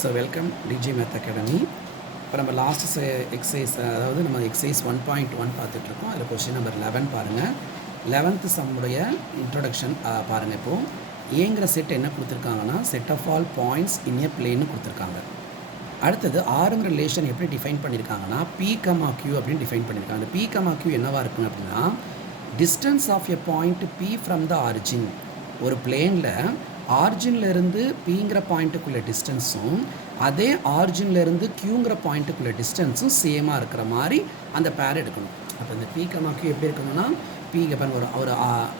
So welcome டிஜி math academy. இப்போ நம்ம last exercise, அதாவது நம்ம எக்ஸசைஸ் 1.1 பார்த்துட்ருக்கோம். அதில் கொஸ்டின் நம்பர் 11 பாருங்கள். 11th சம்முடைய இன்ட்ரொடக்ஷன் பாருங்கள். இப்போது ஏங்கிற செட் என்ன கொடுத்துருக்காங்கன்னா, set of all points in a பிளேன்னு கொடுத்துருக்காங்க. அடுத்தது ஆறுங்கிற ரிலேஷன் எப்படி டிஃபைன் பண்ணியிருக்காங்கன்னா, பி கமா கியூ அப்படின்னு டிஃபைன் பண்ணியிருக்காங்க. அந்த பி கமா கியூ என்னவாக இருக்குன்னு அப்படின்னா, distance of a point P from the origin. ஒரு பிளேனில் ஆரிஜின்லேருந்து பிங்கிற பாயிண்ட்டுக்குள்ள டிஸ்டன்ஸும் அதே ஆரிஜின்லேருந்து கியூங்கிற பாயிண்ட்டுக்குள்ள டிஸ்டன்ஸும் சேமாக இருக்கிற மாதிரி அந்த பேர் எடுக்கணும். அப்போ இந்த பி கமா கியூ எப்படி இருக்கணும்னா, பி பாருங்க, ஒரு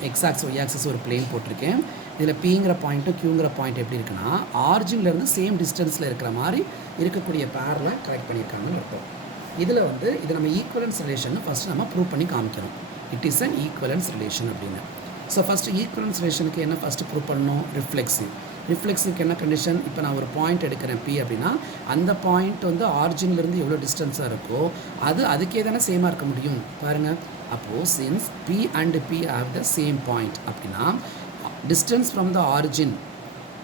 எக்ஸ் ஆக்ஸ் ஒய் ஆக்சஸ் ஒரு பிளேன் போட்டிருக்கேன். இதில் பிங்கிற பாயிண்ட்டும் கியூங்கிற பாயிண்ட் எப்படி இருக்குன்னா, ஆரிஜின்லேருந்து சேம் டிஸ்டன்ஸில் இருக்கிற மாதிரி இருக்கக்கூடிய பேரில் கரெக்ட் பண்ணியிருக்காங்கன்னு அர்த்தம். இதில் இது நம்ம ஈக்குவலன்ஸ் ரிலேஷன் ஃபஸ்ட்டு நம்ம ப்ரூவ் பண்ணி காமிக்கணும். It is an equivalence relation அப்படின்னு. ஸோ ஃபஸ்ட்டு ஈக்குவலன்ஸ் ரிலேஷனுக்கு என்ன ஃபஸ்ட்டு ப்ரூவ் பண்ணணும்? ரிஃப்ளெக்ஸிவ்க்கு என்ன கண்டிஷன்? இப்போ நான் ஒரு பாயிண்ட் எடுக்கிறேன் பி அப்படின்னா, அந்த பாயிண்ட் ஆரிஜின்லேருந்து எவ்வளோ டிஸ்டன்ஸாக இருக்கோ அதுக்கே தானே சேமாக இருக்க முடியும் பாருங்கள். அப்போது since P and P have the same point அப்படின்னா, distance from the origin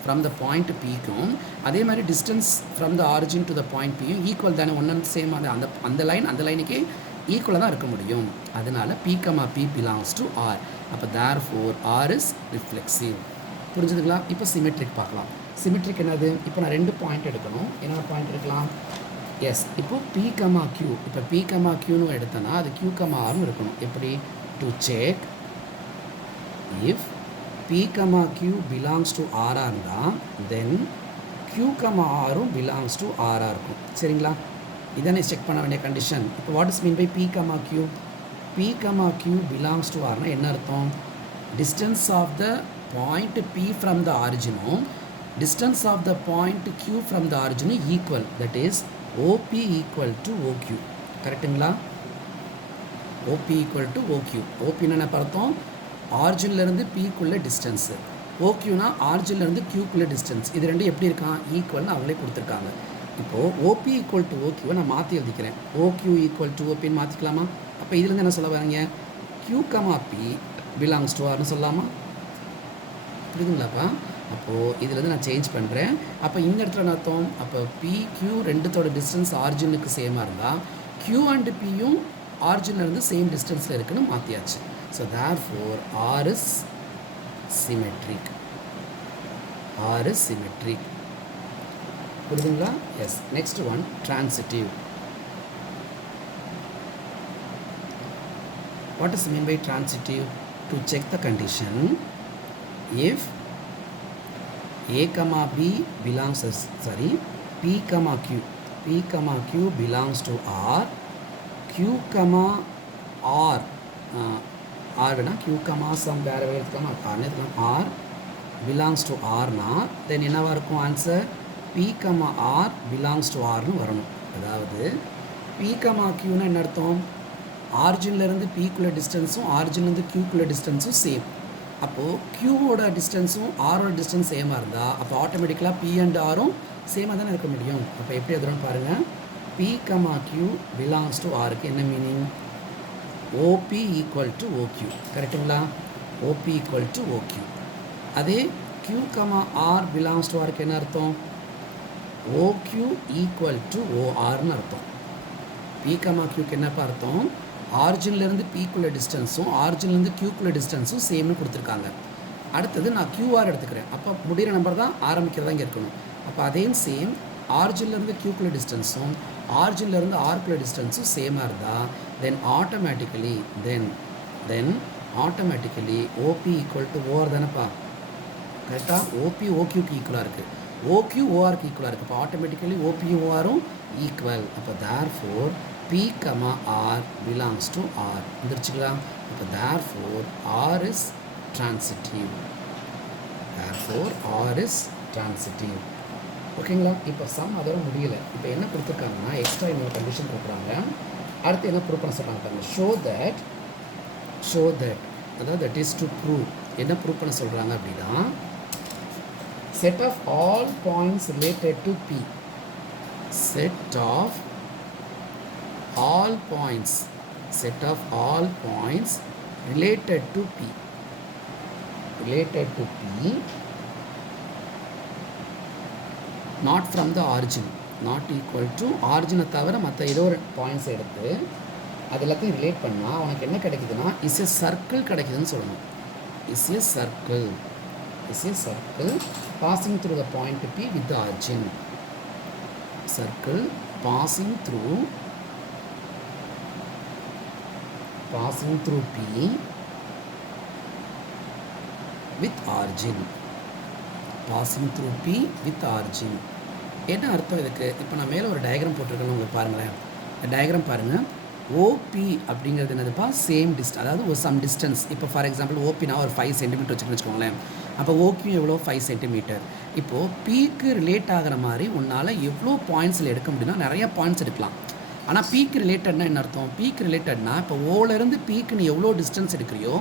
from the point பிக்கும் அதே மாதிரி distance from the origin to the point பியும் ஈக்குவல் தானே, ஒன்று சேம். அந்த லைனுக்கே ஈக்குவலாக தான் இருக்க முடியும். அதனால் B comma B belongs to R. அப்போ தேர்ஃபோர் ஆர் இஸ் ரிஃப்ளெக்சிவ். புரிஞ்சுதுங்களா? இப்போ சிமெட்ரிக் பார்க்கலாம். சிமெட்ரிக் என்னது? இப்போ நான் 2 பாயிண்ட் எடுக்கணும். என்னென்ன பாயிண்ட் எடுக்கலாம்? எஸ், இப்போ பி கமா கியூ. இப்போ பி கமா கியூன்னு எடுத்தோன்னா அது கியூ கமா ஆர்னு இருக்கணும். எப்படி? To check if P comma Q belongs to ஆராக இருந்தால் தென் கியூ கமா ஆரும் பிலாங்ஸ் டு ஆராக இருக்கும். சரிங்களா? இதானே செக் பண்ண வேண்டிய கண்டிஷன். இப்போ what is mean by P comma Q? P comma Q belongs to ஆர்னா என்ன அர்த்தம்? Distance of the point P from the ஆரிஜினும் distance of the point Q from the ஆரிஜினும் equal. That is OP equal to OQ. கரெக்டுங்களா? OP equal to OQ. ஓபின்னு என்ன பார்த்தோம்? ஆரிஜின்லேருந்து பிக்குள்ளே டிஸ்டன்ஸு. ஓக்யூனா ஆரிஜின்லேருந்து கியூக்குள்ளே டிஸ்டன்ஸ். இது ரெண்டும் எப்படி இருக்கான்? ஈக்குவல்னு அவங்களே கொடுத்துருக்காங்க. இப்போது ஓபி ஈக்குவல் டு ஓக்யூவை நான் மாற்றி எழுதிக்கிறேன். ஓக்யூ ஈக்குவல் டு ஓபின்னு மாற்றிக்கலாமா? அப்போ இதுலேருந்து என்ன சொல்ல வரீங்க? Q comma B belongs to ஆர்னு சொல்லலாமா? புரியுதுங்களாப்பா? அப்போது இதுலேருந்து நான் சேஞ்ச் பண்ணுறேன். அப்போ இந்த இடத்துல என்ன அர்த்தம்? அப்போ பி கியூ ரெண்டுத்தோட டிஸ்டன்ஸ் ஆரிஜினுக்கு சேமாக இருந்தால் கியூ அண்ட் பியும் ஆரிஜின்லேருந்து சேம் டிஸ்டன்ஸில் இருக்குன்னு மாற்றியாச்சு. So therefore R is symmetric. R is symmetric. புரியுதுங்களா? Yes. Next one transitive. What is mean by transitive? To check the condition if a comma b belongs p comma q belongs to r, q comma r வேணா q comma some வேறு எடுத்துக்கலாம், r belongs to r னா தென் என்னவா இருக்கும் answer? p comma r belongs to r னு வரணும். அதாவது p comma q னா என்ன அர்த்தம்? ஆரிஜின்லேருந்து பிக்குள்ள டிஸ்டன்ஸும் ஆரிஜின்லேருந்து கியூக்குள்ள டிஸ்டன்ஸும் சேம். அப்போது கியூவோட டிஸ்டன்ஸும் ஆரோட டிஸ்டன்ஸ் சேமாக இருந்தால் அப்போ ஆட்டோமேட்டிக்கலாக பி அண்ட் ஆரும் சேமாக தானே இருக்க முடியும். அப்போ எப்படி எதுவும் பாருங்கள். P comma Q belongs to ஆருக்கு என்ன meaning? OP equal to OQ. கரெக்டுங்களா? OP equal to OQ. அதே Q comma R belongs to ஆருக்கு என்ன அர்த்தம்? ஓக்யூ ஈக்குவல் டு ஓஆர்னு அர்த்தம். பி கமா கியூக்கு என்னப்பா அர்த்தம்? ஆரிஜின்லேருந்து பிக்குள்ள டிஸ்டன்ஸும் ஆரிஜின்லேருந்து கியூக்குள்ள டிஸ்டன்ஸும் சேம்னு கொடுத்துருக்காங்க. அடுத்தது நான் கியூஆர் எடுத்துக்கிறேன். அப்போ முடிகிற நம்பர் தான் ஆரம்பிக்கிறதா இங்கே இருக்கணும். அப்போ அதையும் சேம் ஆரிஜின்லேருந்து கியூக்குள்ள டிஸ்டன்ஸும் ஆரிஜின்லேருந்து ஆர்க்குள்ள டிஸ்டன்ஸும் சேமாக இருந்தால் then automatically OP equal to OR தானேப்பா. கரெக்டாக? ஓபி ஓக்யூக்கு ஈக்குவலாக இருக்குது, ஓக்யூ ஓஆருக்கு ஈக்குவலாக இருக்குது. அப்போ ஆட்டோமேட்டிக்கலி ஓபியும் ஓஆரும் ஈக்குவல். அப்போ therefore P comma R belongs to R. வந்துருச்சுங்களா? அப்போ therefore R is transitive. ஓகேங்களா? இப்போ சம் அதோட முடியலை. இப்போ என்ன கொடுத்துருக்காங்கன்னா எக்ஸ்ட்ரா இன்னொரு கண்டிஷன் கொடுக்குறாங்க. அடுத்து என்ன ப்ரூவ் பண்ண சொல்கிறாங்க பாருங்க. ஷோ தட் அதாவது தட் இஸ் டு ப்ரூவ். என்ன ப்ரூவ் பண்ண சொல்கிறாங்க அப்படின்னா, set of all points related to P. Set of all points related to P not from the origin, not equal to ஆரிஜினை தவிர மற்ற ஏதோ ஒரு பாயிண்ட்ஸ் எடுத்து அது எல்லாத்தையும் ரிலேட் பண்ணால் உனக்கு என்ன கிடைக்குதுன்னா இஸ் எ சர்க்கிள் கிடைக்குதுன்னு சொல்லணும். Is a circle, is a circle passing through the point P with the origin. Circle passing through P with origin. Passing through P with origin. என்ன அர்த்தம் இதுக்கு? இப்போ நான் மேலே ஒரு டயக்ராம் போட்டிருக்கேன், உங்களுக்கு பாருங்களேன். இந்த டயக்ராம் பாருங்கள். ஓபி அப்படிங்கிறது என்னதுப்பா? சேம் டிஸ்டன்ஸ், அதாவது ஒரு சம் டிஸ்டன்ஸ். இப்போ ஃபார் எக்ஸாம்பிள் ஓபினா ஒரு 5 சென்டிமீட்டர் வச்சுக்கோங்களேன். அப்போ ஓக்கியும் எவ்வளோ? 5 சென்டிமீட்டர். இப்போது பிக்கு ரிலேட் ஆகிற மாதிரி உன்னால் எவ்வளோ பாயிண்ட்ஸில் எடுக்க முடியும்னா நிறையா பாயிண்ட்ஸ் எடுக்கலாம். ஆனால் பீக்கு ரிலேட்டட்னா என்ன அர்த்தம்? பீக்கு ரிலேட்டட்னா இப்போ ஓலேருந்து பீக்கு நீ எவ்வளோ டிஸ்டன்ஸ் எடுக்கிறியோ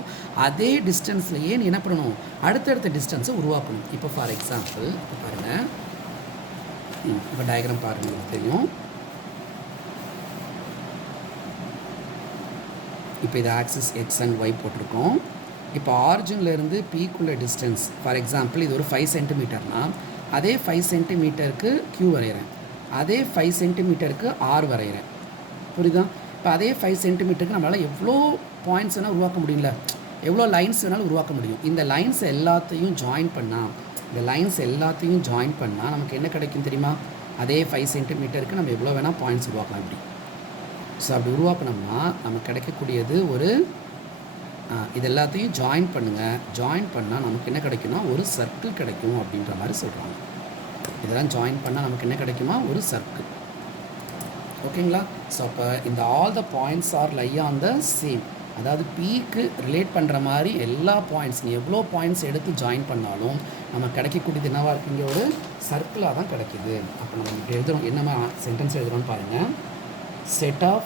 அதே டிஸ்டன்ஸ்லையே நீ என்ன பண்ணணும்? அடுத்தடுத்த டிஸ்டன்ஸை உருவாக்கணும். இப்போ ஃபார் எக்ஸாம்பிள் இப்போ பாருங்கள், இப்போ டயக்ராம் பாருங்கள், உங்களுக்கு தெரியும். இப்போ இது ஆக்சிஸ் எக்ஸ் அண்ட் ஒய் போட்டிருக்கோம். இப்போ ஆரிஜின்லேருந்து பீக்குள்ள டிஸ்டன்ஸ் ஃபார் எக்ஸாம்பிள் இது ஒரு 5 சென்டிமீட்டர்னால் அதே 5 சென்டிமீட்டருக்கு Q வரைகிறேன், அதே 5 சென்டிமீட்டருக்கு R வரைகிறேன். புரியுதா? இப்போ அதே 5 சென்டிமீட்டருக்கு நம்மளால் எவ்வளோ பாயிண்ட்ஸ் வேணால் உருவாக்க முடியும்ல, எவ்வளோ லைன்ஸ் வேணாலும் உருவாக்க முடியும். இந்த லைன்ஸ் எல்லாத்தையும் ஜாயின் பண்ணால், இந்த லைன்ஸ் எல்லாத்தையும் ஜாயின் பண்ணால் நமக்கு என்ன கிடைக்கும் தெரியுமா? அதே 5 சென்டிமீட்டருக்கு நம்ம எவ்வளோ வேணால் பாயிண்ட்ஸ் உருவாக்கலாம். இப்படி ஸோ அப்படி உருவாக்கினோம்னா நமக்கு கிடைக்கக்கூடியது ஒரு இது எல்லாத்தையும் ஜாயின் பண்ணுங்கள். ஜாயின் பண்ணால் நமக்கு என்ன கிடைக்கும்னா ஒரு சர்க்கிள் கிடைக்கும் அப்படின்ற மாதிரி சொல்கிறாங்க. இதெல்லாம் ஜாயின் பண்ணால் நமக்கு என்ன கிடைக்குமா? ஒரு சர்க்கிள். ஓகேங்களா? ஸோ அப்போ இந்த all the points are lie on the same, அதாவது பீக்கு ரிலேட் பண்ணுற மாதிரி எல்லா பாயிண்ட்ஸ் நீ எவ்வளோ பாயிண்ட்ஸ் எடுத்து ஜாயின் பண்ணாலும் நமக்கு கிடைக்கக்கூடியது என்னவாக இருக்குது? இங்கே ஒரு சர்க்கிளாக தான் கிடைக்கிது. அப்போ நம்ம இப்படி எழுதுகிறோம், என்னமா சென்டென்ஸ் எழுதுகிறோன்னு பாருங்கள். set of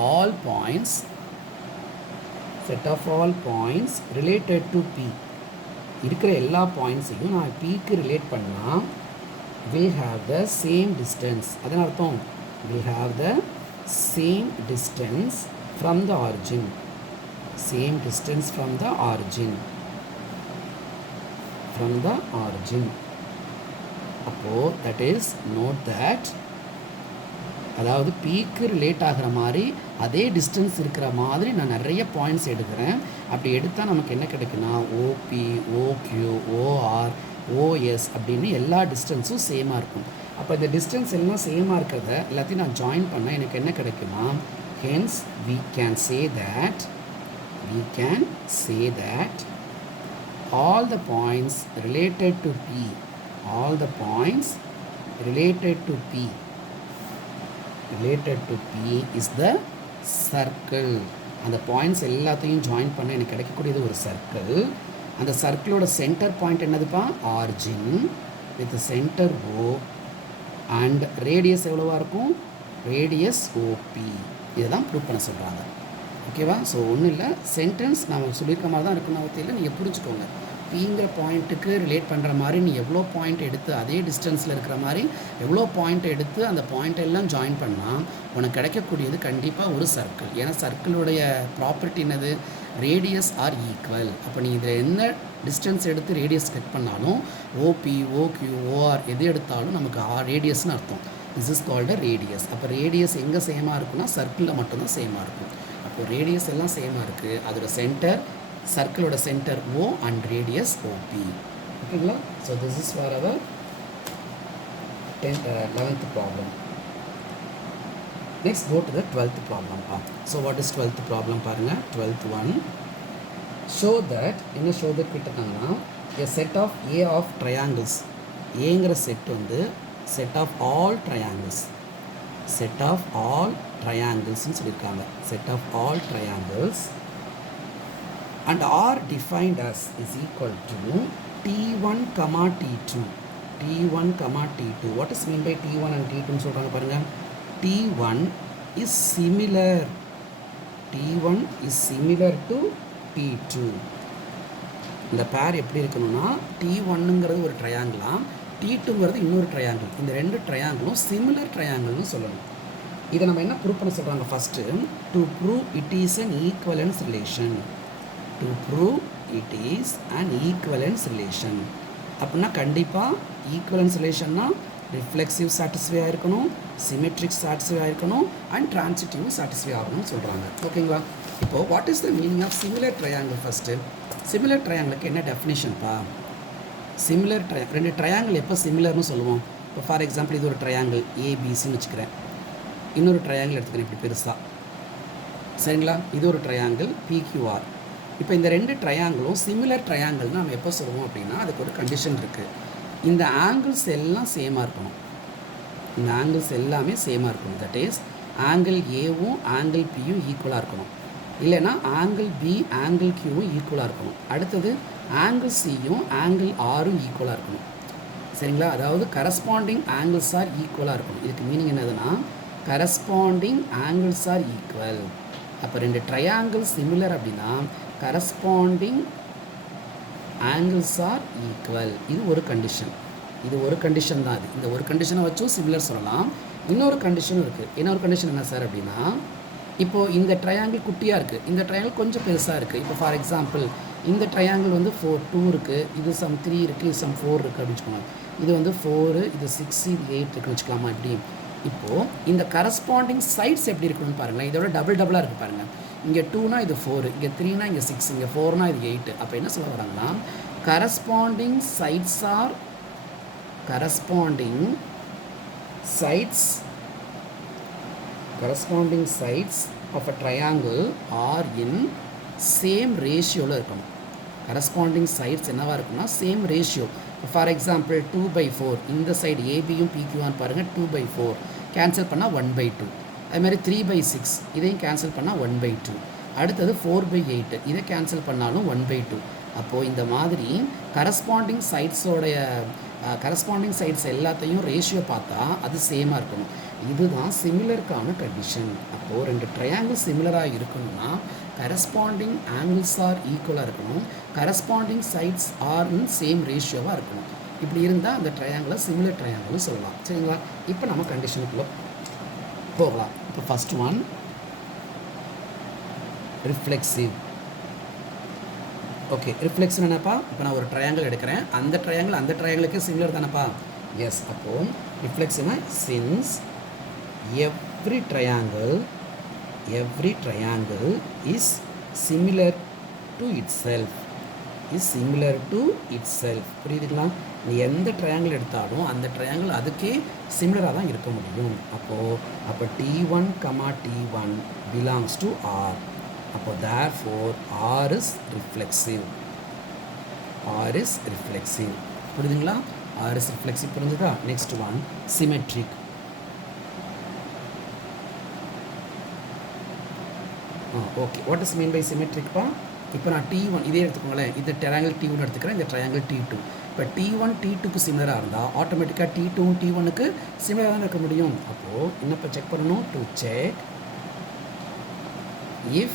all points related to P, இருக்கிற எல்லா பாயிண்ட்ஸையும் நான் Pக்கு ரிலேட் பண்ணால் will have the same distance. அதன் அர்த்தம் will have the same distance from the origin, same distance from the origin, from the origin. அப்போ that is note that, அதாவது பீக்கு relate ஆகிற மாதிரி அதே டிஸ்டன்ஸ் இருக்கிற மாதிரி நான் நிறைய பாயிண்ட்ஸ் எடுக்கிறேன். அப்படி எடுத்தால் நமக்கு என்ன கிடைக்குன்னா ஓபி, ஓக்யூ, ஓஆர், ஓஎஸ் அப்படின்னு எல்லா டிஸ்டன்ஸும் சேமாக இருக்கும். அப்போ இந்த டிஸ்டன்ஸ் எல்லாம் சேமாக இருக்கிறத எல்லாத்தையும் நான் ஜாயின் பண்ணால் எனக்கு என்ன கிடைக்குமா? Hence we can say that all the points related to P, all the points related to P is the circle. அந்த பாயிண்ட்ஸ் எல்லாத்தையும் ஜாயின் பண்ண எனக்கு கிடைக்கக்கூடியது ஒரு சர்க்கிள். அந்த சர்க்கிளோட சென்டர் பாயிண்ட் என்னதுப்பா? Origin with centre O and radius எவ்வளோவா இருக்கும்? Radius OP. இதை தான் ப்ரூவ் பண்ண சொல்கிறாங்க. ஓகேவா? ஸோ ஒன்றும் இல்லை, சென்டென்ஸ் நம்ம சொல்லியிருக்க மாதிரி தான் இருக்குன்னு அவசியம் நீங்கள் புரிஞ்சுக்கோங்க. பிங்கிற பாயிண்ட்டுக்கு ரிலேட் பண்ணுற மாதிரி நீ எவ்வளோ பாயிண்ட் எடுத்து அதே டிஸ்டன்ஸில் இருக்கிற மாதிரி எவ்வளோ பாயிண்ட் எடுத்து அந்த பாயிண்ட் எல்லாம் ஜாயின் பண்ணால் உனக்கு கிடைக்கக்கூடியது கண்டிப்பாக ஒரு சர்க்கிள். ஏன்னா சர்க்கிளுடைய ப்ராப்பர்ட்டி என்னது? Radius are equal. அப்போ நீ இதில் என்ன டிஸ்டன்ஸ் எடுத்து ரேடியஸ் செக் பண்ணாலும் ஓபி, ஓக்யூ, ஓஆர் எது எடுத்தாலும் நமக்கு ரேடியஸ்னு அர்த்தம். This is called radius. அப்போ ரேடியஸ் எங்கே சேமாக இருக்குன்னா சர்க்கிளில் மட்டும்தான் சேமாக இருக்கும். அப்போது ரேடியஸ் எல்லாம் சேமாக இருக்குது. அதோட சென்டர், சர்க்கிளோட centre O and radius OP. ஓகேங்களா? So this is for our 11th problem. Next go to the 12th problem. So what is 12th problem பாருங்கள். 12th ஒன், ஷோ தட் என்ன ஷோ தட் கிட்டத்தாங்கன்னா a set of A of triangles, ஏங்கிற set வந்து set of all triangles, set of all trianglesன்னு சொல்லியிருக்காங்க. set of all triangles and are defined as is equal to T1, T2. T1, T2. What is mean by T1 and T2 ன்னு சொல்கிறாங்க பாருங்கள். T1 is similar. T1 is similar to T2. இந்த பேர் எப்படி இருக்கணும்னா T1ங்கிறது ஒரு ட்ரையாங்கிளாம், T2ங்கிறது இன்னொரு ட்ரையாங்கிள். இந்த ரெண்டு ட்ரையாங்கிளும் சிமிலர் ட்ரையாங்கிள்னு சொல்லணும். இதை நம்ம என்ன ப்ரூவ் பண்ண சொல்கிறாங்க? First to prove it is an equivalence relation. To prove it is an equivalence relation. அப்படின்னா கண்டிப்பாக ஈக்குவலன்ஸ் ரிலேஷன்னா ரிஃப்ளெக்சிவ் சாட்டிஸ்ஃபை ஆகிருக்கணும், சிமெட்ரிக் சாட்டிஸ்ஃபை ஆகிருக்கணும், அண்ட் ட்ரான்சிட்டிவ் சாட்டிஸ்ஃபை ஆகணும்னு சொல்கிறாங்க. ஓகேங்களா? இப்போது what is the meaning of similar triangle? First similar ட்ரையாங்கிளுக்கு என்ன டெஃபினேஷன்ப்பா? சிமிலர் ரெண்டு ட்ரையாங்கிள் எப்போ சிமிலர்னு சொல்லுவோம்? இப்போ ஃபார் எக்ஸாம்பிள் இது ஒரு ட்ரையாங்கிள் ஏபிசின்னு வச்சுக்கிறேன், இன்னொரு ட்ரையாங்கிள் எடுத்துக்கிறேன் இப்படி பெருசாக, சரிங்களா? இது ஒரு ட்ரையாங்கிள் பிக்யூஆர். இப்போ இந்த ரெண்டு ட்ரையாங்கிளும் சிமிலர் ட்ரையாங்கிள்னு நம்ம எப்போ சொல்லுவோம் அப்படின்னா அதுக்கு ஒரு கண்டிஷன் இருக்குது. இந்த ஆங்கிள்ஸ் எல்லாம் சேமாக இருக்கணும். இந்த ஆங்கிள்ஸ் எல்லாமே சேமாக இருக்கணும். தட் இஸ் ஆங்கிள் ஏவும் ஆங்கிள் பியும் ஈக்குவலாக இருக்கணும். இல்லைன்னா ஆங்கிள் பி ஆங்கிள் கியூவும் ஈக்குவலாக இருக்கணும். அடுத்தது ஆங்கிள் சியும் ஆங்கிள் ஆரும் ஈக்குவலாக இருக்கணும். சரிங்களா? அதாவது கரஸ்பாண்டிங் ஆங்கிள்ஸ் ஆர் ஈக்குவலாக இருக்கணும். இதுக்கு மீனிங் என்னதுன்னா கரஸ்பாண்டிங் ஆங்கிள்ஸ் ஆர் ஈக்குவல். அப்போ ரெண்டு ட்ரையாங்கிள் சிமிலர் அப்படின்னா கரஸ்பாண்டிங் ஆங்கிள்ஸ் ஆர் ஈக்குவல். இது ஒரு கண்டிஷன். இது ஒரு கண்டிஷன் தான். இந்த ஒரு கண்டிஷனை வச்சும் சிமிலர் சொல்லலாம். இன்னொரு கண்டிஷனும் இருக்குது. இன்னொரு கண்டிஷன் என்ன சார் அப்படின்னா, இப்போது இந்த ட்ரையாங்கிள் குட்டியாக இருக்குது, இந்த ட்ரையாங்கிள் கொஞ்சம் பெருசாக இருக்குது. இப்போ ஃபார் எக்ஸாம்பிள் இந்த ட்ரையாங்கிள் வந்து 2 இருக்குது, இது சம் 3 இருக்குது, இது சம் 4 இருக்குது அப்படின்னு வச்சுக்கோங்க. இது வந்து 4, இது 6, இது 8 இருக்குன்னு வச்சுக்கலாமா? இப்படி இப்போது இந்த கரஸ்பாண்டிங் சைட்ஸ் எப்படி இருக்கணும்னு பாருங்களேன். இதோட டபுளாக இருக்குது பாருங்கள். இங்கே 2னா இது 4, இங்கே 3னா இங்கே 6, இங்கே 4னா இது 8. அப்போ என்ன சொல்ல வராங்கன்னா corresponding sides are corresponding sides of a triangle are in same ratio இருக்கணும். corresponding sides என்னவா இருக்குன்னா same ratio. ஃபார் எக்ஸாம்பிள் 2/4 இந்த சைடு ஏபியும் பிக்யூஆன்னு பாருங்கள். 2/4 கேன்சல் பண்ணால் 1/2. அதுமாதிரி 3/6 இதையும் கேன்சல் பண்ணால் 1/2. அடுத்தது 4/8 இதை கேன்சல் பண்ணாலும் 1/2. அப்போது இந்த மாதிரி கரஸ்பாண்டிங் சைட்ஸ் எல்லாத்தையும் ரேஷியோ பார்த்தா அது சேமாக இருக்கணும். இதுதான் சிமிலருக்கான கண்டிஷன். அப்போது ரெண்டு ட்ரையாங்கிள் சிமிலராக இருக்கணும்னா கரஸ்பாண்டிங் ஆங்கிள்ஸ் ஆர் ஈக்குவலாக இருக்கணும், corresponding sides are in same ரேஷியோவாக இருக்கணும். இப்படி இருந்தால் அந்த ட்ரையாங்கிளை சிமிலர் ட்ரையாங்கிள்னு சொல்லலாம். சரிங்களா? இப்போ நம்ம கண்டிஷனுக்குள்ளே போகலாம். இப்போ first one reflexive. Okay, reflection என்னப்பா? இப்போ நான் ஒரு ட்ரையாங்கிள் எடுக்கிறேன், அந்த ட்ரையாங்கிளுக்கு சிமிலர் தானப்பா? எஸ். அப்போது ரிஃப்ளெக்ஷனா since every triangle is similar to itself. புரியுதுங்களா? நீ எந்த ட்ரையாங்கிள் எடுத்தாலும் அந்த ட்ரையாங்கிள் அதுக்கே சிமிலராக தான் இருக்க முடியும். அப்போ T1, T1 belongs to R. அப்போ therefore R is reflexive. புரியுதுங்களா? R is reflexive. புரிஞ்சுதா? Next one symmetric. Okay, what is mean by சிமெட்ரிக்ப்பா? இப்போ நான் T1 இதே எடுத்துக்கோங்களேன், இந்த ட்ரையாங்கிள் T1 எடுத்துக்கிறேன், இந்த ட்ரையாங்கிள் T2. இப்போ T1 T2க்கு சிமிலராக இருந்தால் ஆட்டோமேட்டிக்காக T2 T1க்கு சிமிலராக தான் இருக்க முடியும். அப்போது இன்னப்போ செக் பண்ணணும். To check if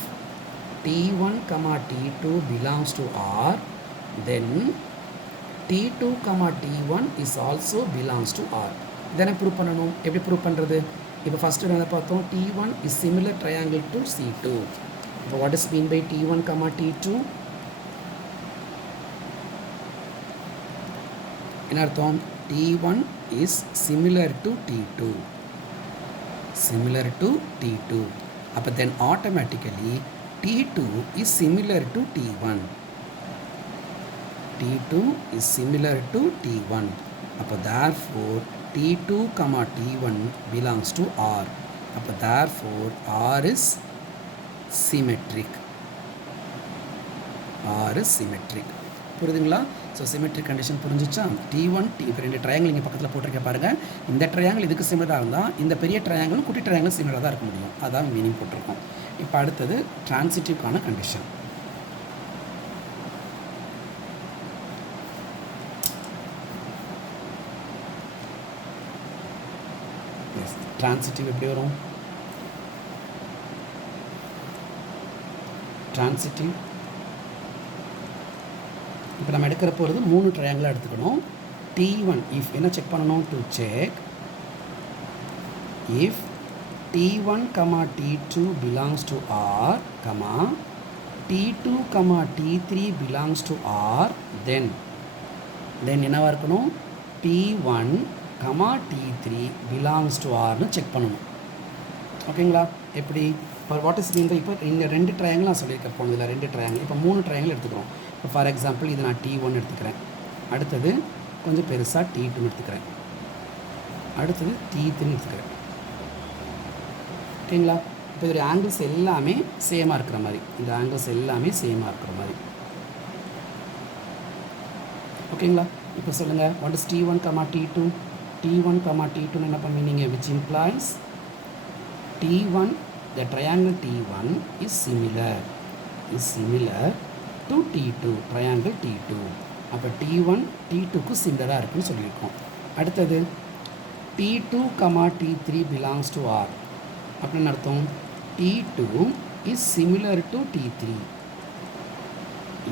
T1, T2 belongs to R, then T2, T1 is also belongs to R. இதனை ப்ரூவ் பண்ணணும். எப்படி ப்ரூவ் பண்ணுறது? இப்போ ஃபஸ்ட்டு என்ன பார்த்தோம்? T1 is similar triangle to C2. இப்போ what is mean by T1, T2? என்ன அர்த்தம்? T1 is similar to T2. அப்போ then automatically T2 is similar to T1. அப்போ therefore T2, T1 belongs to R. அப்போ therefore R is symmetric. புரியுதுங்களா? So symmetric condition புரிஞ்சிச்சா? T1 இப்போ ரெண்டு triangle இங்கே பக்கத்தில் போட்டிருக்க பாருங்கள். இந்த ட்ரையாங்கிள் இதுக்கு சிமிலராக இருந்தால் இந்த பெரிய ட்ரையாங்கிளும் குட்டி ட்ரையாங்கிள் சிமிலராக தான் இருக்க முடியும். அதான் மீனிங் போட்டிருக்கோம். இப்போ அடுத்தது ட்ரான்சிட்டிவ்க்கான கண்டிஷன். ட்ரான்சிட்டிவ் எப்படி வரும்? ட்ரான்சிட்டிவ் இப்போ நம்ம எடுக்கிற போகிறது 3 ட்ரையாங்கிளாக எடுத்துக்கணும். T1 இஃப் என்ன செக் பண்ணணும்? To check if T1, T2 belongs to R, T2, T3 belongs to R, then தென் என்னவாக இருக்கணும், T1, T3 belongs to ஆர்னு check பண்ணணும். ஓகேங்களா? எப்படி இப்போ வாட் இஸ் மீன், இப்போ இந்த 2 ட்ரையாங்கிள் நான் சொல்லியிருக்கேன் போனதில் 2 ட்ரையாங்கிள், இப்போ 3 ட்ரையாங்கிள் எடுத்துக்கிறோம். இப்போ ஃபார் எக்ஸாம்பிள் இது நான் T1 எடுத்துக்கிறேன், அடுத்தது கொஞ்சம் பெருசாக T2 எடுத்துக்கிறேன், அடுத்தது T3 எடுத்துக்கிறேன். ஓகேங்களா? இப்போ இதோடைய ஆங்கிள்ஸ் எல்லாமே சேமாக இருக்கிற மாதிரி, இந்த ஆங்கிள்ஸ் எல்லாமே சேமாக இருக்கிற மாதிரி. ஓகேங்களா? இப்போ சொல்லுங்கள், what is T1, T2? T1, T2 என்ன பண்ணுவீங்க, which implies T1, the triangle T1 is similar to T2, triangle T2. அப்போ T1 T2க்கு சிமிலராக இருக்குன்னு சொல்லியிருக்கோம். அடுத்தது T2, T3 belongs to R. அப்படின்னு அர்த்தம், T2 is similar to T3,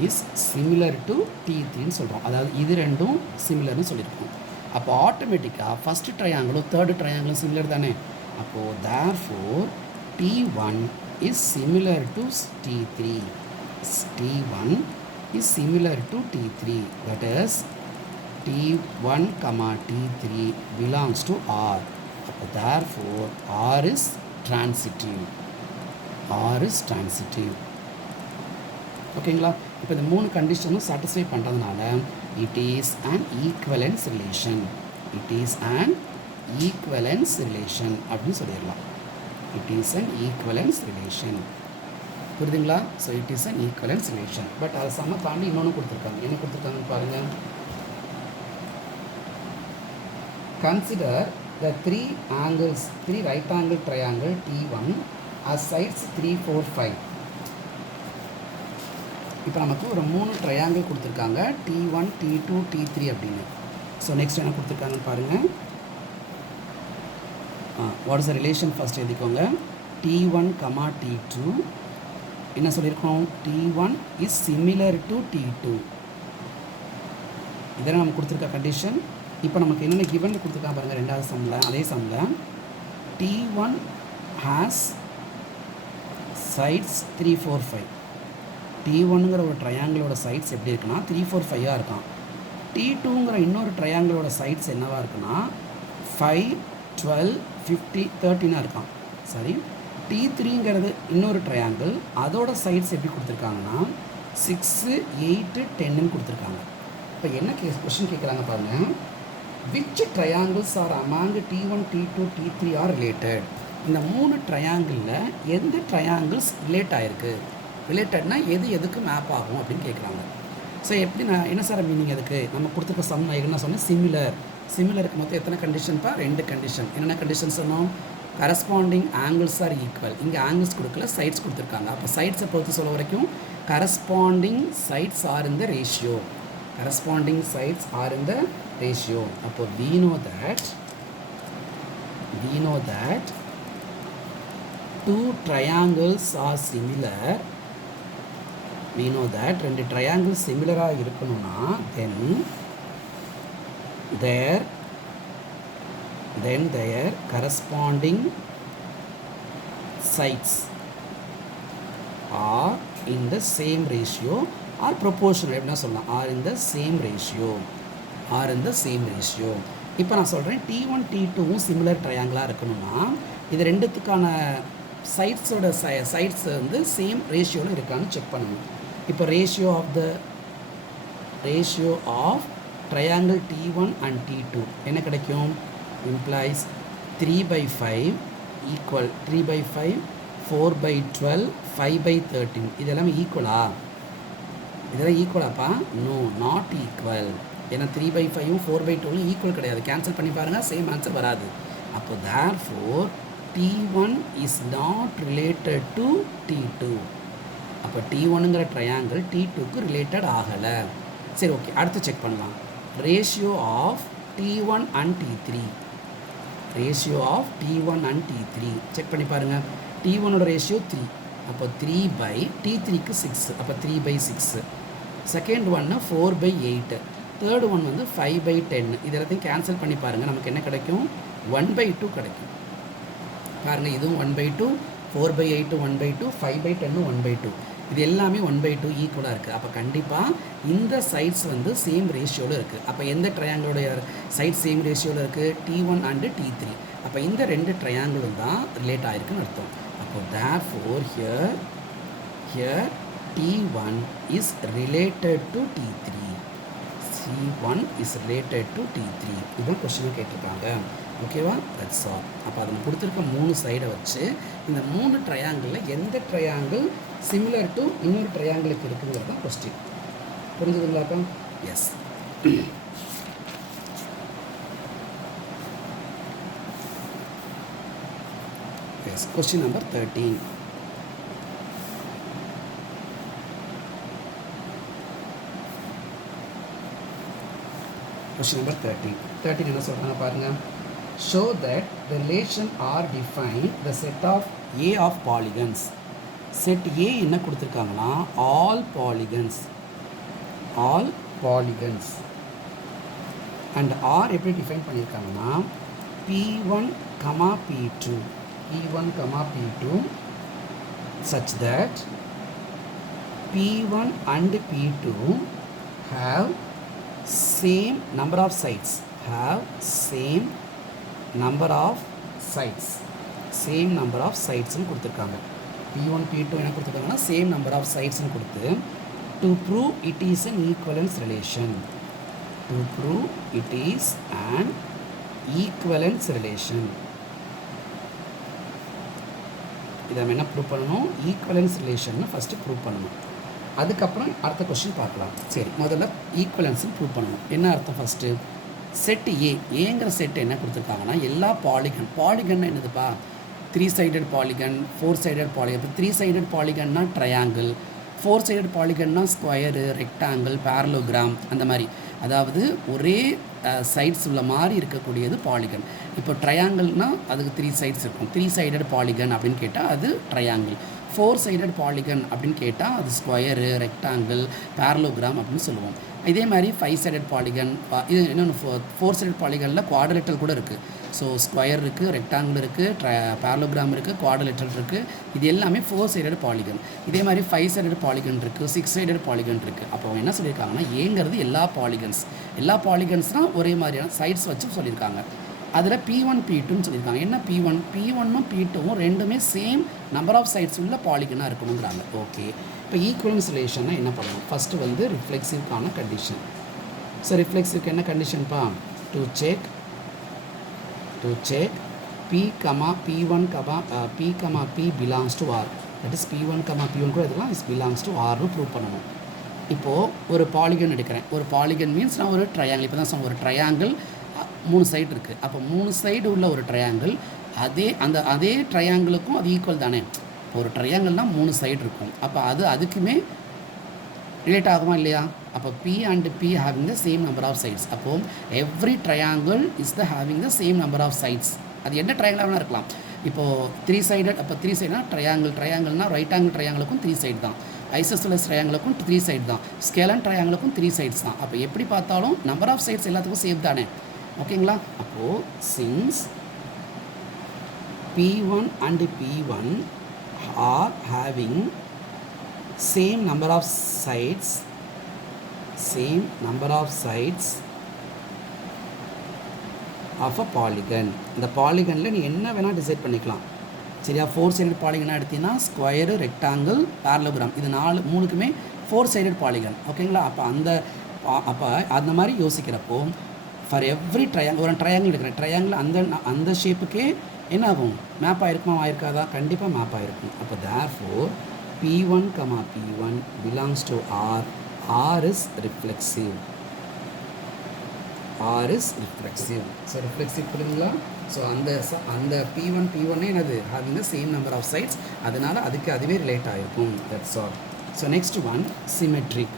is similar to T3ன்னு சொல்கிறோம். அதாவது இது ரெண்டும் சிமிலர்னு சொல்லியிருக்கோம். அப்போ ஆட்டோமேட்டிக்காக ஃபஸ்ட்டு ட்ரையாங்கிளும் தேர்டு ட்ரையாங்கிளும் சிமிலர் தானே. அப்போது therefore T1 is similar to T3. T1 is similar to T3. That is T1, T3 belongs to R. Therefore R is transitive. R is transitive. ஓகேங்களா? இப்போ இந்த 3 கண்டிஷனும் சாட்டிஸ்ஃபை பண்ணுறதுனால it is an equivalence relation. It is an equivalence relation அப்படின்னு சொல்லிடலாம். It is an equivalence relation. புரியுதுங்களா? So it is an equivalence relation. But அதை சம தாண்டி இன்னொன்று கொடுத்துருக்காங்க. என்ன கொடுத்துருக்காங்கன்னு பாருங்கள். Consider the 3 right angle triangle T1 as sides 3, 4, 5. இப்போ நமக்கு ஒரு 3 ட்ரையாங்கிள் கொடுத்துருக்காங்க, T1, T2, T3 அப்படின்னு. ஸோ நெக்ஸ்ட் என்ன கொடுத்துருக்காங்கன்னு பாருங்கள். What is the relation first எழுதிக்கோங்க. T1, T2 என்ன சொல்லியிருக்கோம், T1 is similar to T2. இதெல்லாம் நம்ம கொடுத்துருக்க கண்டிஷன். இப்போ நமக்கு என்னென்ன கிவன் கொடுத்துருக்காங்க பாருங்கள், ரெண்டாவது சம்மில், அதே சம்மில் T1 ஹேஸ் சைட்ஸ் 3, 4, 5. T1ங்கிற ஒரு ட்ரையாங்கிளோட சைட்ஸ் எப்படி இருக்குன்னா 3, 4, 5ஆக இருக்கான். T2ங்கிற இன்னொரு ட்ரையாங்கிளோட சைட்ஸ் என்னவாக இருக்குன்னா 5, 12, 50, 13ஆக இருக்கான். சரி, T3ங்கிறது இன்னொரு ட்ரையாங்கிள், அதோட சைட்ஸ் எப்படி கொடுத்துருக்காங்கன்னா 6, 8, 10ன்னு கொடுத்துருக்காங்க. இப்போ என்ன கொஸ்டின் கேட்குறாங்க பாருங்கள், which triangles are among T1, T2, T3 are related? இந்த 3 ட்ரையாங்கிளில் எந்த ட்ரையாங்கிள்ஸ் ரிலேட் ஆகிருக்கு, ரிலேட்டட்னா எது எதுக்கு மேப் ஆகும் அப்படின்னு கேட்குறாங்க. ஸோ எப்படி நான் என்ன சார் மீனிங் அதுக்கு, நம்ம கொடுத்துருக்க சம் நான் என்ன சொன்னேன், சிமிலருக்கு மொத்தம் எத்தனை கண்டிஷன்ப்பா, 2 கண்டிஷன். என்னென்ன கண்டிஷன் சொன்னோம், கரஸ்பாண்டிங் ஆங்கிள்ஸ் ஆர் ஈக்குவல். இங்கே ஆங்கிள்ஸ் கொடுக்கல, சைட்ஸ் கொடுத்துருக்காங்க. அப்போ சைட்ஸை பொறுத்து சொல்ல வரைக்கும் corresponding sides are in the ratio. Corresponding sides are in the ratio. அப்போ we know that 2 triangles are similar. We know that 2 triangles similar-ஆ இருக்கணும்னா then their corresponding sides are in the same ratio or proportional. எப்படின்னா சொல்லலாம், are in the same ratio. இப்போ நான் சொல்கிறேன் T1, T2வும் similar ட்ரையாங்கிளாக இருக்கணும்னா இது ரெண்டுத்துக்கான sides வந்து சேம் ரேஷியோவில் இருக்கான்னு செக் பண்ணணும். இப்போ ratio of triangle T1 and T2 என்ன கிடைக்கும், implies 3/5 ஈக்குவல் 3/5, 4/12, 5/13. இதெல்லாம் ஈக்குவலா, இதெல்லாம் ஈக்குவலாப்பா? No, not equal. ஏன்னா 3/5ம் 4/12ம் ஈக்குவல் கிடையாது. கேன்சல் பண்ணி பாருங்கள், சேம் ஆன்சர் வராது. அப்போ therefore T1 is not related to T2. அப்போ T1ங்கிற ட்ரையாங்கிள் T2க்கு ரிலேட்டட் ஆகலை. சரி, ஓகே, அடுத்து செக் பண்ணலாம். Ratio of T1 and T3. Check பண்ணி பாருங்கள். T1ஓட ரேஷியோ 3, அப்போ 3/T3க்கு 6, அப்போ 3/6. செகண்ட் ஒன்று 4/8, தேர்டு ஒன் வந்து 5/10. இது எல்லாத்தையும் கேன்சல் பண்ணி பாருங்கள், நமக்கு என்ன கிடைக்கும், 1/2 கிடைக்கும். பாருங்கள், இதுவும் 1/2, 4/8 1/2, 5/10 1/2. இது எல்லாமே 1/2 ஈக்குவலாக இருக்குது. அப்போ கண்டிப்பாக இந்த சைட்ஸ் வந்து சேம் ரேஷியோவில் இருக்குது. அப்போ எந்த ட்ரையாங்கிளோடைய சைட் சேம் ரேஷியோவில் இருக்குது? T1 and T3. அப்போ இந்த 2 ட்ரையாங்கிளும் தான் ரிலேட் ஆகிருக்குன்னு அர்த்தம். அப்போ therefore here T1 is related to T3. C1 is related to T3. இதுதான் கொஸ்டின் கேட்டிருக்காங்க. ஓகேவா? That's all. அப்போ அதில் கொடுத்துருக்க 3 சைடை வச்சு இந்த 3 ட்ரையாங்கிளில் எந்த ட்ரையாங்கிள் சிமிலர் டு இன்னொரு ட்ரையாங்கிளுக்கு இருக்குங்கிறது தான் கொஸ்டின். புரிஞ்சுதுங்களாக்கா? Yes. Yes. Question number 13. Question number 13. 13 என்ன சொல்றாங்க பாருங்க. Show that the relation R define the set of A of polygons. Set A என்ன கொடுத்திருக்காங்கன்னா all polygons and R எப்படி define பண்ணியிருக்காங்கன்னா P1, P2 such that P1 and P2 have same number of sides னு கொடுத்துருக்காங்க. P1 P2 என்ன கொடுத்துருக்காங்கன்னா same number of சைட்ஸ்னு கொடுத்து to prove it is an equivalence relation. இதை நம்ம என்ன ப்ரூவ் பண்ணணும்? ஈக்குவலன்ஸ் ரிலேஷன் ஃபஸ்ட்டு ப்ரூவ் பண்ணணும். அதுக்கப்புறம் அடுத்த கொஸ்டின் பார்க்கலாம். சரி, முதல்ல ஈக்குவலன்ஸும் ப்ரூவ் பண்ணணும். என்ன அர்த்தம்? ஃபஸ்ட்டு செட் ஏங்கிற செட் என்ன கொடுத்துருக்காங்கன்னா எல்லா பாலிகன் என்னதுப்பா? 3 சைடட் பாலிகன், 4 சைடட் பாலிகன். இப்போ 3 சைடட் பாலிகன்னா ட்ரையாங்கிள், 4 சைடட் பாலிகன்னா ஸ்கொயரு, ரெக்டாங்கிள், பேரலோகிராம், அந்த மாதிரி. அதாவது ஒரே சைட்ஸ் உள்ள மாதிரி இருக்கக்கூடியது பாலிகன். இப்போ ட்ரையாங்கிள்னால் அதுக்கு 3 சைட்ஸ் இருக்கும். 3 சைடட் பாலிகன் அப்படின்னு கேட்டால் அது ட்ரையாங்கிள். 4 சைடட் பாலிகன் அப்படின்னு கேட்டால் அது ஸ்கொயரு, ரெக்டாங்கிள், பேரலோகிராம் அப்படின்னு சொல்லுவோம். இதே மாதிரி 5 சைடட் பாலிகன், இது இன்னொன்று 4 சைடட் பாலிகனில் குவாட்ரிலேட்டரல் கூட இருக்குது. ஸோ ஸ்கொயர் இருக்குது, ரெக்டாங்கிள் இருக்குது, பேரலோகிராம் இருக்குது, குவாட்ரிலேட்டரல் இருக்குது. இது எல்லாமே 4 சைடட் பாலிகன். இதே மாதிரி 5 சைடட் பாலிகன் இருக்குது, 6 சைடட் பாலிகன் இருக்குது. அப்போ அவங்க என்ன சொல்லியிருக்காங்கன்னா ஏங்கிறது எல்லா பாலிகன்ஸ்னால் ஒரே மாதிரியான சைட்ஸ் வச்சு சொல்லியிருக்காங்க. அதில் P1 P2ன்னு சொல்லியிருக்காங்க. என்ன P1ம் P2ம் ரெண்டுமே சேம் நம்பர் ஆஃப் சைட்ஸ் உள்ள பாலிகனாக இருக்கணுங்கிறாங்க. ஓகே, இப்போ ஈக்குவலன்ஸ் ரிலேஷன்னா என்ன பண்ணணும்? ஃபஸ்ட்டு வந்து ரிஃப்ளெக்சிவ்க்கான கண்டிஷன். ஸோ ரிஃப்ளெக்சிவ்க்கு என்ன கண்டிஷன்ப்பா? To check P, P1, P belongs to R. That is P1, P1 கூட இதெல்லாம் is belongs to Rனு ப்ரூவ் பண்ணணும். இப்போது ஒரு பாலிகன் எடுக்கிறேன். ஒரு பாலிகன் மீன்ஸ் நான் ஒரு ட்ரையாங்கிள், இப்போ தான் சொன்ன ஒரு ட்ரையாங்கிள் 3 சைடு இருக்குது. அப்போ 3 சைடு உள்ள ஒரு ட்ரையாங்கிள் அதே ட்ரையாங்கிளுக்கும் அது ஈக்குவல் தானே. ஒரு ட்ரையாங்கிள்னால் 3 சைடு இருக்கும். அப்போ அதுக்குமே ரிலேட் ஆகுமா இல்லையா? அப்போ P and P having the same number of sides. அப்போது every triangle is having the same number of sides. அது என்ன ட்ரையாங்கிளாக இருக்கலாம். இப்போது 3 சைடட், அப்போ 3 சைடுனா ட்ரையாங்கிள்னால் ரைட் ஆங்கிள் ட்ரையாங்கிளுக்கும் 3 சைடு தான், ஐசோசெலஸ் ட்ரையாங்கிளுக்கும் 3 சைடு தான், ஸ்கேலன் ட்ரையாங்கிளுக்கும் 3 சைட்ஸ் தான். அப்போ எப்படி பார்த்தாலும் நம்பர் ஆஃப் சைட்ஸ் எல்லாத்துக்கும் சேம் தானே. ஓகேங்களா? அப்போது since P1 and P1 are having same number of sides of a polygon. இந்த பாலிகனில் நீ என்ன வேணால் டிசைட் பண்ணிக்கலாம். சரியா? 4 சைடட் பாலிகனாக எடுத்தீங்கன்னா ஸ்கொயரு, ரெக்டாங்கிள், பேரலோகிராம், இது 3க்குமே 4 சைடட் பாலிகன். ஓகேங்களா? அப்போ அந்த மாதிரி யோசிக்கிறப்போ ஃபார் எவ்ரி ட்ரையாங்கிள், ஒரு ட்ரையாங்கிள் எடுக்கிறேன். ட்ரையாங்கிள் அந்த ஷேப்புக்கே என்ன ஆகும்? மேப் ஆகிருக்குமா, ஆயிருக்காதா? கண்டிப்பாக மேப் ஆகிருக்கும். அப்போ therefore P1, P1 belongs to R. R is reflexive. So reflexive புரியுங்களா? ஸோ அந்த P1 என்னது? having the same number of sides. அதனால் அதுவே ரிலேட் ஆகிருக்கும். That's all. So next one symmetric.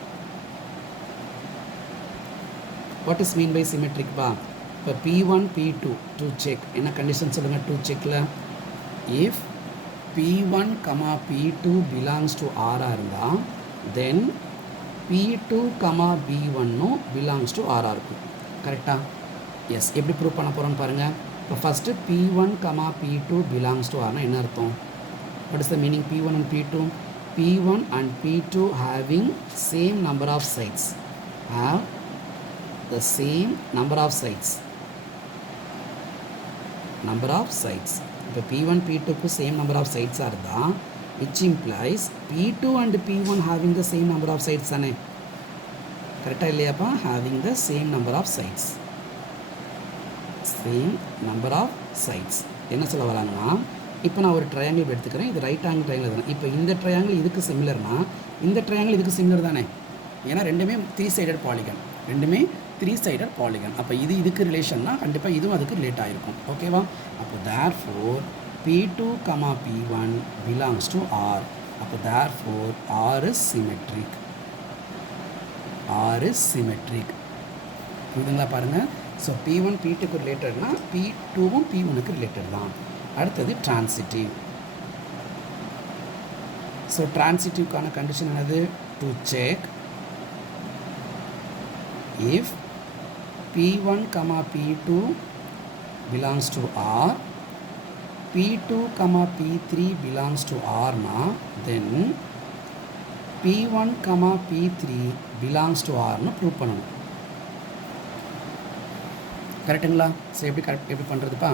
What is mean by symmetric பா? இப்போ P1 P2 to check என்ன கண்டிஷன் சொல்லுங்கள்? டு செக்கில் if P1, P2 belongs to R இருந்தால் தென் P2, B1 belongs to R இருக்கும். கரெக்டாக? எஸ். எப்படி ப்ரூவ் பண்ண போகிறோன்னு பாருங்கள். இப்போ first P1, P2 belongs to Rனா என்ன அர்த்தம்? What is the meaning P1 and P2? P1 and P2 having same number of sides, have the same number of sides. இப்போ P1 P2க்கு same number of sides இருந்தா, which implies P2 and P1 having the same number of sides தானே, கரெக்டாக இல்லையாப்பா? having the same number of sides, என்ன சொல்ல வராங்கன்னா, இப்போ நான் ஒரு ட்ரையாங்கிள் எடுத்துக்கிறேன், இது ரைட் ஆங்கிள் ட்ரையாங்கிள் தானே. இப்போ இந்த ட்ரையாங்கிள் இதுக்கு சிமிலர்னா இந்த ட்ரையாங்கிள் இதுக்கு சிமிலர் தானே, ஏன்னா ரெண்டுமே 3 sided பாலிகன், அப்போ இது இதுக்கு ரிலேஷன்னா கண்டிப்பாக இதுவும் அதுக்கு ரிலேட் ஆகிருக்கும். ஓகேவா? அப்போ therefore P2, P1 belongs to R. அப்போ therefore R is symmetric. புரியுதுங்களா பாருங்கள். ஸோ P1 P2க்கு ரிலேட்டட்னா P2வும் P1க்கு ரிலேட்டட் தான். அடுத்தது transitive. ஸோ ட்ரான்சிட்டிவ்க்கான கண்டிஷன் என்னது? To check if P1, P2 belongs to R, P2, P3 belongs to R na, then P1, P3 belongs to R னு prove பண்ணணும். கரெக்டுங்களா? So எப்படி பண்ணுறதுப்பா?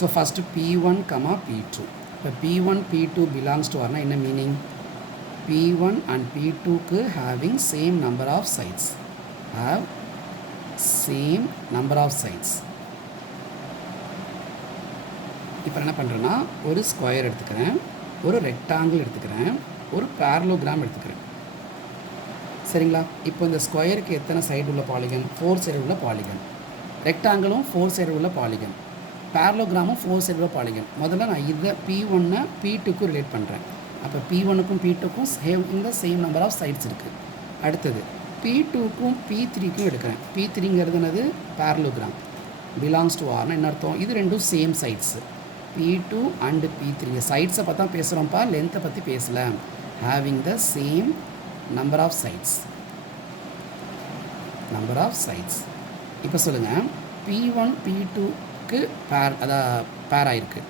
So first P1, P2. இப்போ P1, P2 belongs to R னா என்ன meaning? P1 and P2க்கு having same number of sides. இப்போ என்ன பண்ணுறேன்னா, ஒரு ஸ்கொயர் எடுத்துக்கிறேன், ஒரு ரெக்டாங்கிள் எடுத்துக்கிறேன், ஒரு பேரலோகிராம் எடுத்துக்கிறேன். சரிங்களா? இப்போ இந்த ஸ்கொயருக்கு எத்தனை சைடு உள்ள பாலிகன்? 4 சைடு உள்ள பாலிகன். ரெக்டாங்கிளும் 4 சைடு உள்ள பாலிகன். பேரலோகிராமும் 4 சைடு உள்ள பாலிகன். முதல்ல நான் இதை P1 P2க்கு ரிலேட் பண்ணுறேன். அப்போ P1க்கும் P2க்கும் இந்த சேம் நம்பர் ஆஃப் சைட்ஸ் இருக்குது. அடுத்தது P2க்கும் P3க்கும் எடுக்கிறேன். P3ங்கிறது என்னது? பேரலோகிராம். பிலாங்ஸ் டு ஆர்னா என்ன அர்த்தம்? இது ரெண்டும் சேம் சைட்ஸு. P2 அண்டு P3 சைட்ஸை பார்த்தா பேசுகிறோம்ப்பா, லென்த்தை பற்றி பேசலை. Having the same number of sides. இப்போ சொல்லுங்கள், P1 P2க்கு பேர் ஆயிருக்கு,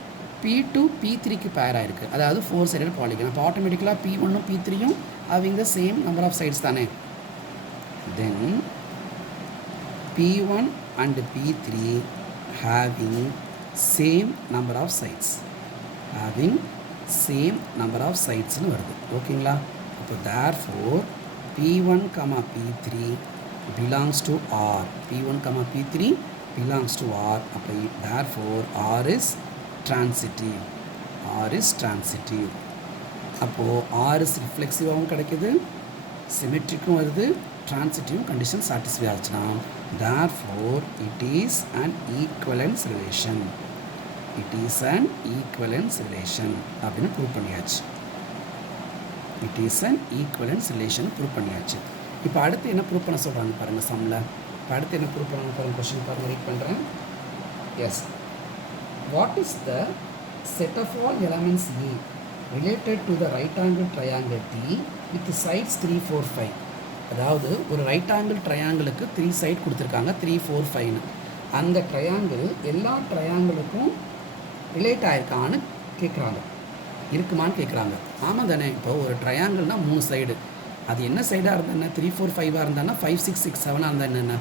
P2 P3க்கு பேர் ஆயிருக்கு, அதாவது 4 சைடட் பாலிகன். அப்போ ஆட்டோமேட்டிக்கலாக P1ம் P3யும் having the same number of sides தானே. Then P1 and P3 having same number of sides, னு வருது. ஓகேங்களா? அப்போ therefore P1, P3 belongs to R. P1, P3 belongs to R. அப்போ therefore R is transitive. அப்போது R is ரிஃப்ளெக்சிவாகவும் கிடைக்குது, சிமெட்ரிக்கும் வருது, transitive condition satisfy ஆச்சுன்னா therefore it is an equivalence relation. அப்படின்னு ப்ரூவ் பண்ணியாச்சு. ப்ரூவ் பண்ணியாச்சு. இப்போ அடுத்து என்ன ப்ரூவ் பண்ண சொல்கிறாங்க பாருங்கள் சம்மில். இப்போ அடுத்து என்ன ப்ரூவ் பண்ண பாருங்கள், கொஸ்டின் பாருங்கள், ரீட் பண்ணுறேன். Yes, what is the set of all elements E related to the right angle triangle T with sides 3, 4, 5. அதாவது ஒரு ரைட் ஆங்கிள் ட்ரையாங்கிளுக்கு 3 சைட் கொடுத்துருக்காங்க, 3, 4, 5னு. அந்த ட்ரையாங்கிள் எல்லா ட்ரையாங்கிளுக்கும் ரிலேட் ஆகிருக்கான்னு கேட்குறாங்க, இருக்குமான்னு கேட்குறாங்க. ஆமாம் தானே? இப்போ ஒரு ட்ரையாங்கிள்னால் 3 சைடு, அது என்ன சைடாக இருந்தால் என்ன, 3, 4, 5 இருந்தானா 5, 6, 6, 7 இருந்தால் என்னென்ன.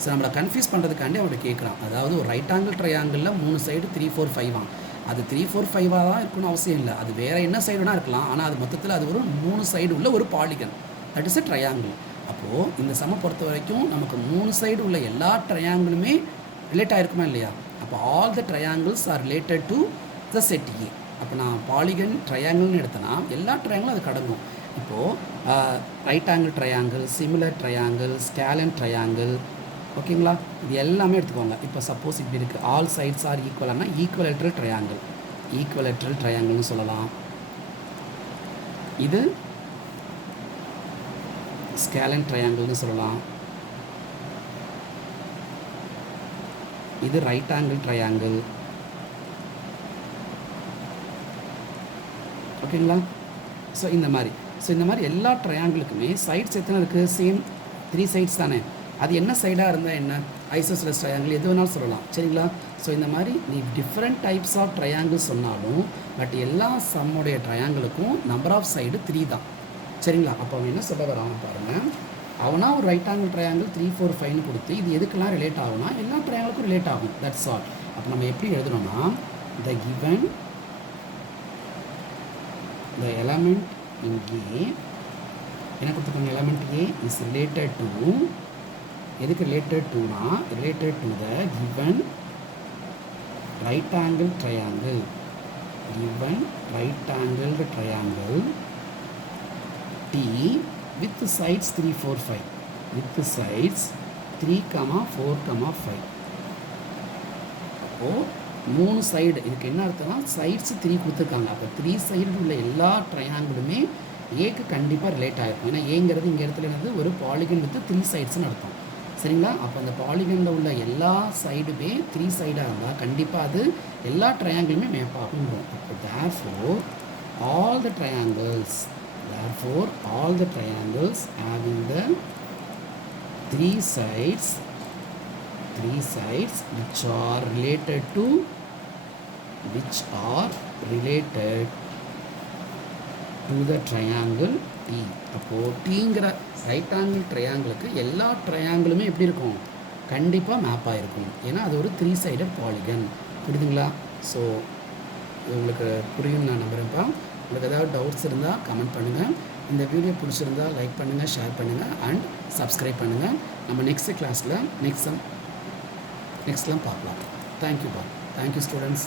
ஸோ நம்மளை கன்ஃபியூஸ் பண்ணுறதுக்காண்டி அவர்கிட்ட கேட்குறான். அதாவது ஒரு ரைட் ஆங்கிள் ட்ரையாங்கிளில் 3 சைடு 3, 4, 5 அது 3, 4, 5 தான் இருக்கணும்னு அவசியம் இல்லை, அது வேறு என்ன சைடுனா இருக்கலாம். ஆனால் அது மொத்தத்தில் அது ஒரு 3 சைடு உள்ள ஒரு polygon, that is a triangle. அப்போது இந்த சம்மை பொறுத்த வரைக்கும் நமக்கு 3 சைடு உள்ள எல்லா ட்ரையாங்கிளுமே ரிலேட் ஆகிருக்குமா இல்லையா? அப்போ all the triangles R related to the set ஏ. அப்போ நான் பாலிகன் ட்ரையாங்கிள்னு எடுத்தேன்னா எல்லா ட்ரையாங்கிளும் அது கடங்கும். இப்போது right angle triangle, similar triangle, scalene triangle, ஓகேங்களா? இது எல்லாமே எடுத்துக்கோங்க. இப்போ சப்போஸ் இப்படி இருக்குது, ஆல் சைட்ஸ் ஆர் ஈக்குவலானா ஈக்குவலேட்ரல் ட்ரையாங்கிள்னு சொல்லலாம். இது ஸ்கேலன் ட்ரையாங்கிள்னு சொல்லலாம். இது ரைட் ஆங்கிள் ட்ரையாங்கிள். ஓகேங்களா? ஸோ இந்த மாதிரி எல்லா ட்ரையாங்கிளுக்குமே சைட்ஸ் எத்தனை இருக்குது? சேம் 3 சைட்ஸ் தானே. அது என்ன சைடாக இருந்தால் என்ன, ஐசோசெலஸ் ட்ரையாங்கிள் எது வேணாலும் சொல்லலாம். சரிங்களா? ஸோ இந்த மாதிரி நீ டிஃப்ரெண்ட் டைப்ஸ் ஆஃப் ட்ரையாங்கிள் சொன்னாலும் பட் எல்லா சம்முடைய ட்ரையாங்கிளுக்கும் நம்பர் ஆஃப் சைடு 3 தான். சரிங்களா? அப்போ அவன் என்ன சொல்ல வரான் பாருங்கள், அவனா ஒரு ரைட் ஆங்கிள் ட்ரையாங்கிள் 3 4 5ன்னு கொடுத்து இது எதுக்கெல்லாம் ரிலேட் ஆகும்னா எல்லா ட்ரையாங்கிளுக்கும் ரிலேட் ஆகும். That's all. அப்போ நம்ம எப்படி எழுதுறோம்னா த கிவன் த எலமெண்ட் இங்கே என்ன கொடுத்துருக்காங்க, element a is related to, எதுக்கு ரிலேட்டட் டுனா related to the given right angle triangle, given right angled triangle T with sides 3 4 5, with sides 3, 4, 5. அப்போ 3 சைடு, இதுக்கு என்ன அர்த்தம்னா சைட்ஸ் 3 கொடுத்துருக்காங்க. அப்போ 3 சைடு உள்ள எல்லா ட்ரையாங்கிளுமே ஏக்கு கண்டிப்பாக ரிலேட் ஆகிருக்கும். ஏன்னா ஏங்கிறது இங்கே இடத்துல என்னது ஒரு பாலிகன் வித் 3 சைட்ஸ்னு அர்த்தம். சரிங்களா? அப்போ அந்த பாலிகனில் உள்ள எல்லா சைடுமே 3 சைடாக இருந்தால் கண்டிப்பாக அது எல்லா ட்ரையாங்கிளுமே மேப் ஆகும். அப்போ therefore all the triangles having the 3 sides which are related to the triangle T. அப்போது டீங்கிற ரைட் ஆங்கிள் ட்ரையாங்கிளுக்கு எல்லா ட்ரையாங்கிளுமே எப்படி இருக்கும், கண்டிப்பாக மேப் ஆகிருக்கும். ஏன்னா அது ஒரு 3 சைடட் பாலிகன். புரியுதுங்களா? ஸோ உங்களுக்கு புரியும்னு நான் நம்புகிறேன்ப்பா. உங்களுக்கு ஏதாவது டவுட்ஸ் இருந்தால் கமெண்ட் பண்ணுங்கள். இந்த வீடியோ பிடிச்சிருந்தால் லைக் பண்ணுங்கள், ஷேர் பண்ணுங்கள் அண்ட் சப்ஸ்கிரைப் பண்ணுங்கள். நம்ம நெக்ஸ்ட் கிளாஸில் நெக்ஸ்ட்லாம் பார்க்கலாம். தேங்க்யூப்பா. Thank you students.